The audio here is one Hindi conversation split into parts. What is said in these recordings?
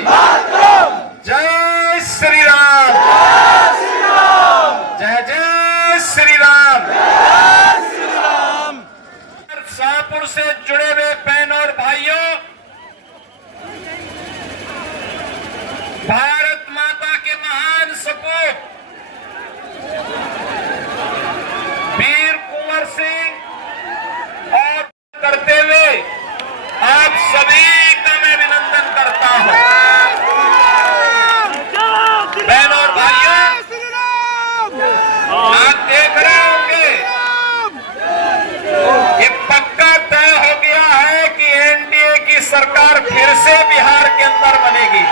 जय श्री राम। जय जय श्री राम। शाहपुर से जुड़े हुए बहन और भाइयों, भारत माता के महान सपूत वीर कुंवर सिंह और करते हुए आप सभी का मैं अभिनंदन करता हूं। बहन और भाइयों, आप देख रहे होंगे ये पक्का तय हो गया है कि एनडीए की सरकार फिर से बिहार के अंदर बनेगी।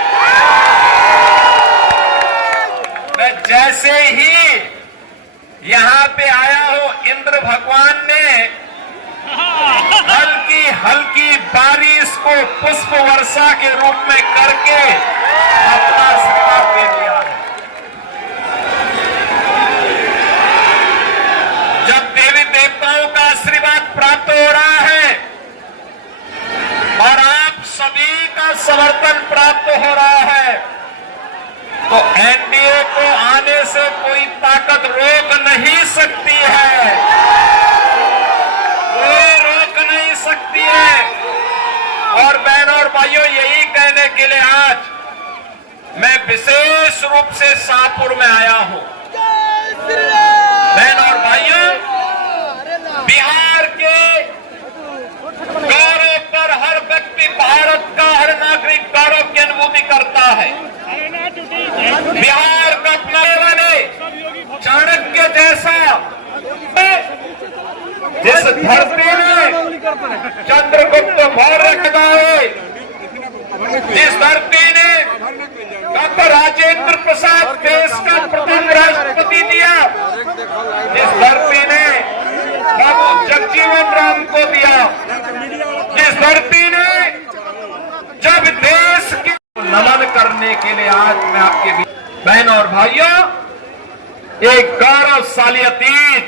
मैं जैसे ही यहां पे आया हूं, इंद्र भगवान ने हल्की हल्की बारिश को पुष्प वर्षा के रूप में करके अपना आशीर्वाद दे दिया है। जब देवी देवताओं का आशीर्वाद प्राप्त हो रहा है और आप सभी का समर्थन प्राप्त हो रहा है, तो एनडीए को आने से कोई ताकत रोक नहीं सकती है, कोई रोक नहीं सकती है। और बहनों और भाइयों, यही कहने के लिए आज मैं विशेष रूप से शाहपुर में आया हूं। बहनों और भाइयों, बिहार के गौरव पर हर व्यक्ति, भारत का हर नागरिक गौरव की अनुभूति करता है। बिहार का अपना वाले चाणक्य जैसा, जिस धरती में चंद्रगुप्त मौर्य लगाए, जिस धरती ने डॉक्टर राजेंद्र प्रसाद देश का प्रथम राष्ट्रपति दिया, जिस धरती ने बाबू जगजीवन राम को दिया, जिस धरती ने जब देश की नमन करने के लिए आज मैं आपके बीच, बहनों और भाइयों, एक गौरवशाली अतीत,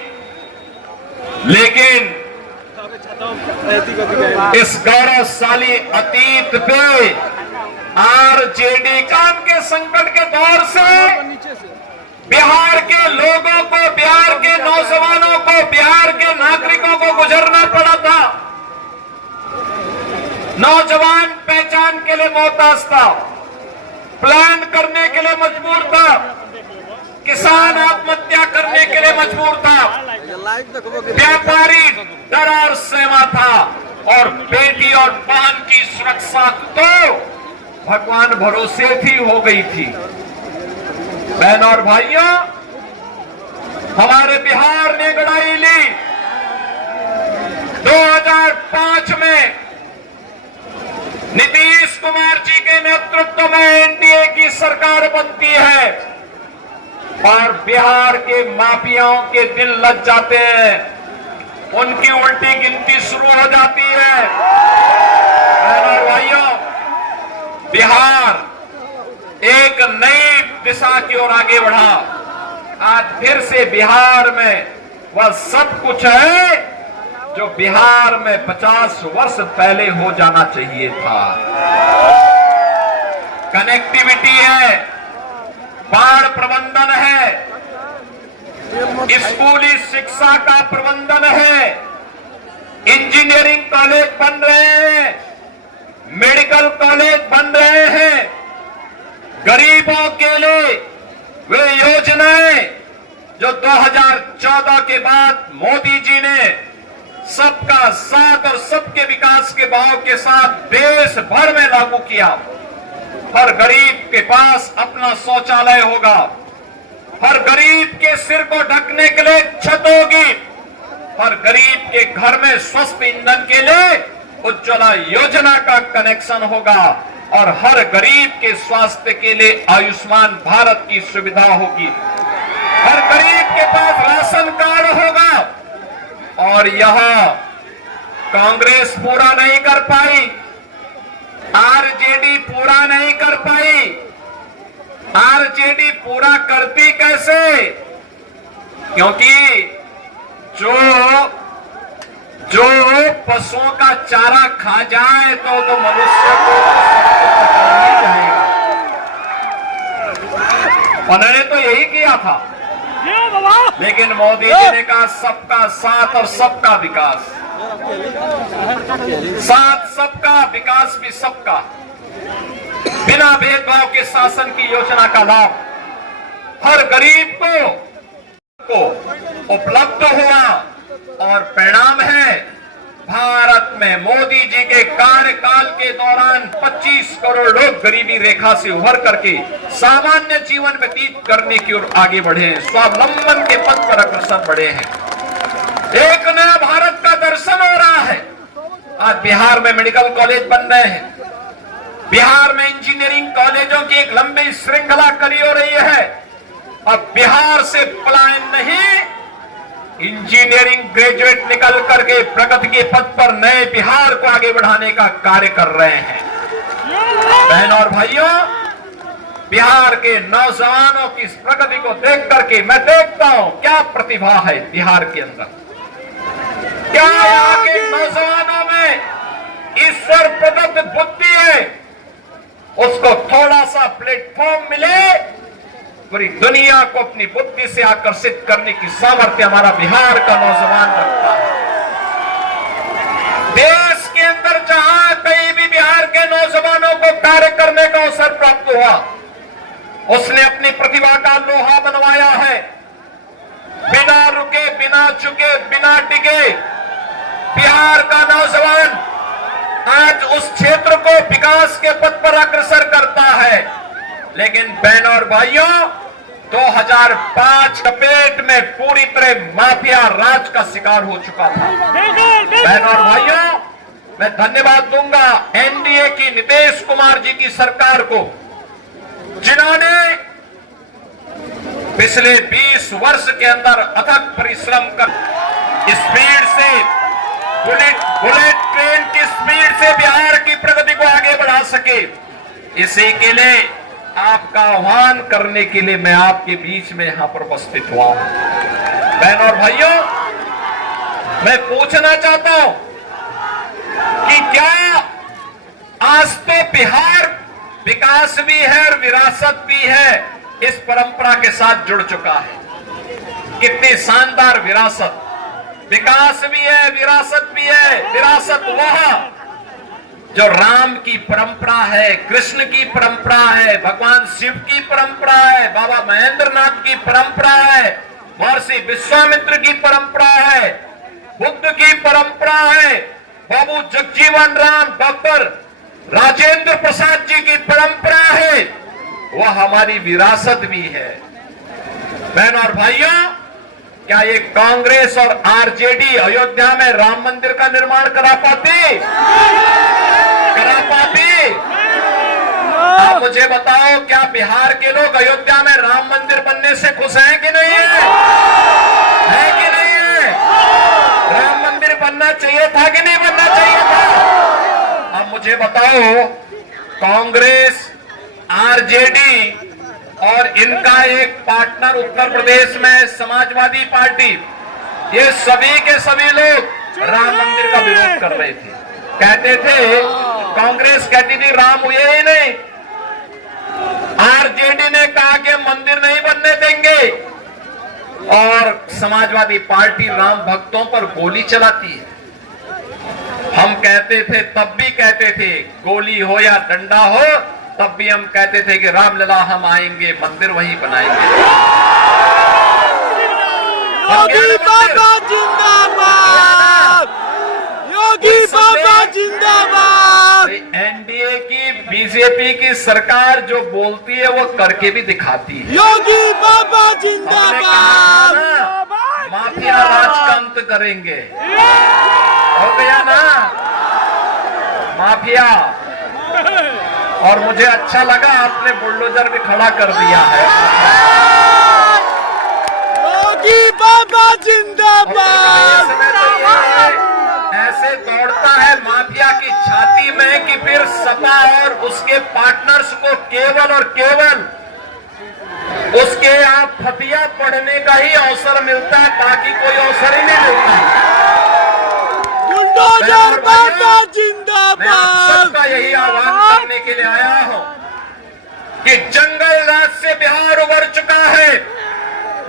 लेकिन इस गौरवशाली अतीत पे आरजेडी काम के संकट के दौर से बिहार के लोगों को, बिहार के नौजवानों को, बिहार के नागरिकों को गुजरना पड़ा था। नौजवान पहचान के लिए मोहताज था, प्लान करने के लिए मजबूर था, किसान आत्महत्या करने के लिए मजबूर था, व्यापारी डर और सहमा था, और बेटी और बहन की सुरक्षा तो भगवान भरोसे थी हो गई थी। बहन और भाइयों, हमारे बिहार ने लड़ाई ली 2005 में नीतीश कुमार जी के नेतृत्व में एनडीए की सरकार बनती है और बिहार के माफियाओं के दिन लग जाते हैं, उनकी उल्टी गिनती शुरू हो जाती है। बहनों और भाइयों, बिहार एक नई दिशा की ओर आगे बढ़ा। आज फिर से बिहार में वह सब कुछ है जो बिहार में 50 वर्ष पहले हो जाना चाहिए था। कनेक्टिविटी है, बाढ़ प्रबंधन है, स्कूली शिक्षा का प्रबंधन है, इंजीनियरिंग कॉलेज बन रहे हैं, मेडिकल कॉलेज बन रहे हैं, गरीबों के लिए वे योजनाएं जो 2014 के बाद मोदी जी ने सबका साथ और सबके विकास के भाव के साथ देश भर में लागू किया। हर गरीब के पास अपना शौचालय होगा, हर गरीब के सिर को ढकने के लिए छत होगी, हर गरीब के घर में स्वस्थ ईंधन के लिए उज्ज्वला योजना का कनेक्शन होगा, और हर गरीब के स्वास्थ्य के लिए आयुष्मान भारत की सुविधा होगी, हर गरीब के पास राशन कार्ड होगा। और यह कांग्रेस पूरा नहीं कर पाई, आरजेडी पूरा नहीं कर पाई। आरजेडी पूरा करती कैसे? क्योंकि जो पशुओं का चारा खा जाए तो मनुष्य को जाएगा। उन्होंने तो यही किया था, लेकिन मोदी जी ने कहा सबका साथ और सबका विकास। साथ सबका, विकास भी सबका। बिना भेदभाव के शासन की योजना का लाभ हर गरीब को उपलब्ध हुआ और परिणाम है भारत में मोदी जी के कार्यकाल के दौरान 25 करोड़ लोग गरीबी रेखा से उभर करके सामान्य जीवन व्यतीत करने की ओर आगे बढ़े हैं, स्वावलंबन के पथ पर अग्रसर बढ़े हैं। एक नया भारत का दर्शन हो रहा है। आज बिहार में मेडिकल कॉलेज बन रहे हैं, बिहार में इंजीनियरिंग कॉलेजों की एक लंबी श्रृंखला खड़ी हो रही है। अब बिहार से पलायन नहीं, इंजीनियरिंग ग्रेजुएट निकल करके प्रगति के पथ पर नए बिहार को आगे बढ़ाने का कार्य कर रहे हैं। बहनों और भाइयों, बिहार के नौजवानों की इस प्रगति को देख करके मैं देखता हूं क्या प्रतिभा है बिहार के अंदर, क्या यहाँ के नौजवानों में ईश्वर प्रदत्त बुद्धि है। उसको थोड़ा सा प्लेटफॉर्म मिले, पूरी दुनिया को अपनी बुद्धि से आकर्षित करने की सामर्थ्य हमारा बिहार का नौजवान रखता है। देश के अंदर जहां कहीं भी बिहार के नौजवानों को कार्य करने का अवसर प्राप्त हुआ, उसने अपनी प्रतिभा का लोहा बनवाया है। बिना रुके, बिना चुके, बिना टिके बिहार का नौजवान आज उस क्षेत्र को विकास के पथ पर अग्रसर करता है। लेकिन बहनों और भाइयों, 2005 चपेट में पूरी तरह माफिया राज का शिकार हो चुका था। बहनों और भाइयों, मैं धन्यवाद दूंगा एनडीए की नीतीश कुमार जी की सरकार को, जिन्होंने पिछले 20 वर्ष के अंदर अथक परिश्रम कर स्पीड से बुलेट ट्रेन की स्पीड से बिहार की प्रगति को आगे बढ़ा सके। इसी के लिए आपका आह्वान करने के लिए मैं आपके बीच में यहां पर उपस्थित हुआ हूं। बहनों और भाइयों, मैं पूछना चाहता हूं कि क्या आज तो बिहार विकास भी है और विरासत भी है, इस परंपरा के साथ जुड़ चुका है। कितनी शानदार विरासत, विकास भी है, विरासत भी है। विरासत वह जो राम की परंपरा है, कृष्ण की परंपरा है, भगवान शिव की परंपरा है, बाबा महेंद्र नाथ की परंपरा है, महर्षि विश्वामित्र की परंपरा है, बुद्ध की परंपरा है, बाबू जगजीवन राम डॉक्टर राजेंद्र प्रसाद जी की परंपरा है, वह हमारी विरासत भी है। बहनों और भाइयों, क्या ये कांग्रेस और आरजेडी अयोध्या में राम मंदिर का निर्माण करा पाती? आप मुझे बताओ, क्या बिहार के लोग अयोध्या में राम मंदिर बनने से खुश हैं कि नहीं है? है कि नहीं है? राम मंदिर बनना चाहिए था कि नहीं बनना चाहिए था? अब मुझे बताओ, कांग्रेस, आरजेडी और इनका एक पार्टनर उत्तर प्रदेश में समाजवादी पार्टी, ये सभी के सभी लोग राम मंदिर का विरोध कर रहे थे। कहते थे, कांग्रेस कहती थी राम हुए ही नहीं, आरजेडी ने कहा कि मंदिर नहीं बनने देंगे, और समाजवादी पार्टी राम भक्तों पर गोली चलाती है। हम कहते थे, तब भी कहते थे, गोली हो या डंडा हो, तब भी हम कहते थे कि रामलला हम आएंगे, मंदिर वहीं बनाएंगे। योगी बाबा जिंदाबाद, योगी बाबा जिंदाबाद। एनडीए की, बीजेपी की सरकार जो बोलती है वो करके भी दिखाती है। योगी बाबा जिंदाबाद, माफिया राज का अंत करेंगे। हो गया ना माफिया। और मुझे अच्छा लगा आपने बुलडोजर भी खड़ा कर दिया है। योगी बाबा जिंदाबाद। ऐसे दौड़ता है माफिया की छाती में कि फिर सपा और उसके पार्टनर्स को केवल और केवल उसके यहाँ फतिया पढ़ने का ही अवसर मिलता है, बाकी कोई अवसर ही नहीं मिलता। बुलडोजर बाबा मैं जिंदाबाद। आप सबका यही आह्वान करने के लिए आया हूं कि जंगल राज से बिहार उबर चुका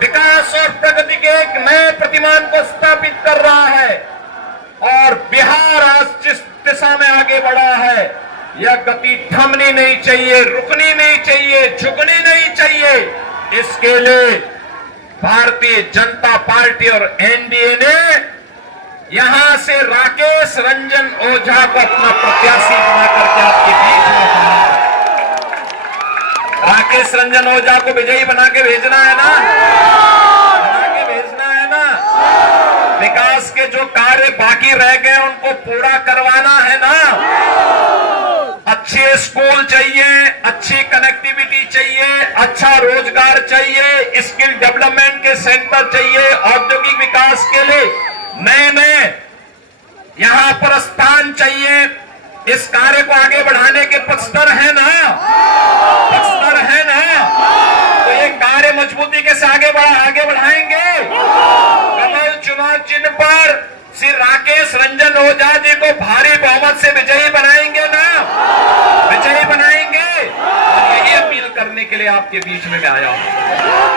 विकास और प्रगति के एक नए प्रतिमान को स्थापित कर रहा है और बिहार आज जिस दिशा में आगे बढ़ा है, यह गति थमनी नहीं चाहिए, रुकनी नहीं चाहिए, झुकनी नहीं चाहिए। इसके लिए भारतीय जनता पार्टी और एनडीए ने यहां से राकेश रंजन ओझा को अपना प्रत्याशी बनाकर के आपके बीच में खड़ा है। राकेश रंजन ओझा को विजयी बना के भेजना है ना, बना के भेजना है ना। विकास के जो कार्य बाकी रह गए उनको पूरा करवाना है ना। अच्छे स्कूल चाहिए, अच्छी कनेक्टिविटी चाहिए, अच्छा रोजगार चाहिए, स्किल डेवलपमेंट के सेंटर चाहिए, औद्योगिक विकास के लिए नए यहां पर स्थान चाहिए। इस कार्य को आगे बढ़ाने के पक्षधर है ना, पक्षधर है ना। तो ये कार्य मजबूती के से आगे बढ़ाएंगे। कमल चुनाव चिन्ह पर श्री राकेश रंजन ओझा जी को भारी बहुमत से विजयी बनाएंगे ना, विजयी बनाएंगे। और यही अपील करने के लिए आपके बीच में मैं आया हूं।